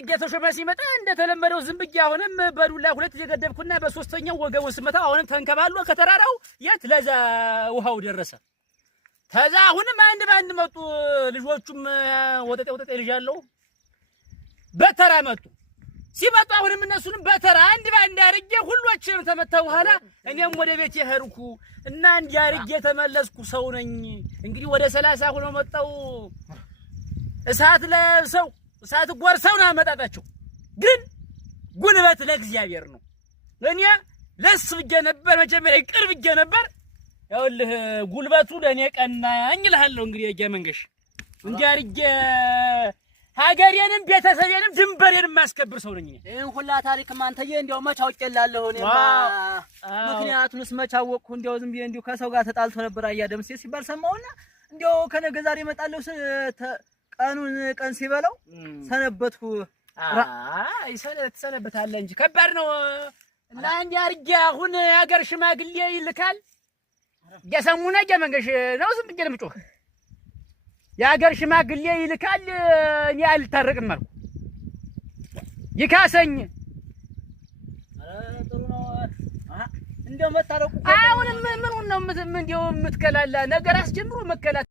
እየተሾመ ሲመጣ እንደተለመደው ዝም ብዬ አሁንም በዱላ ሁለት የገደብኩና በሶስተኛው ወገቡን ስመታ አሁንም ተንከባሎ ከተራራው የት ለዛ ውሃው ደረሰ። ተዛ አሁንም አንድ ባንድ መጡ ልጆቹም ወጠጤ ልጅ ያለው በተራ መጡ። ሲመጡ አሁንም እነሱንም በተራ አንድ ባንድ አርጌ ሁሎችንም ተመታው። በኋላ እኔም ወደ ቤት ሄድኩ እና እንዲህ አርጌ ተመለስኩ። ሰው ነኝ እንግዲህ ወደ 30 ሆኖ መጣው። እሳት ለብሰው እሳት ጎርሰው ነው አመጣጣቸው። ግን ጉልበት ለእግዚአብሔር ነው። እኔ ለስ ብዬ ነበር መጀመሪያ ቅርብ ብዬ ነበር። ያውልህ ጉልበቱ ለኔ ቀናኝ እልሃለሁ። እንግዲህ የጌመንገሽ እንዲህ አርጌ ሀገሬንም ቤተሰቤንም ድንበሬንም ማስከብር ሰው ነኝ። ይሄን ሁላ ታሪክ ማንተዬ እንዲያው መች አውቄላለሁ። እኔማ ምክንያቱንስ መች አወቅሁ። እንዲያው ዝም ብዬ እንዲያው ከሰው ጋር ተጣልቶ ነበር አያደምሴ ሲባል ሰማሁና እንዲያው ከነገ ዛሬ እመጣለሁ ቀኑን ቀን ሲበለው ሰነበትኩ። አይ ሰነበታለህ እንጂ ከባድ ነው። እና እንዲህ አርጌ አሁን ሀገር ሽማግሌ ይልካል የሰሙነ ጌመንገሽ ነው። ዝም ብዬ ልምጮህ የሀገር ሽማግሌ ይልካል። እኔ አልታረቅም አልኩ ይካሰኝ። ጥሩ ነው እንደው መታረቁ። አሁን ምኑን ነው እንደው የምትከላላ ነገር አስጀምሮ መከላት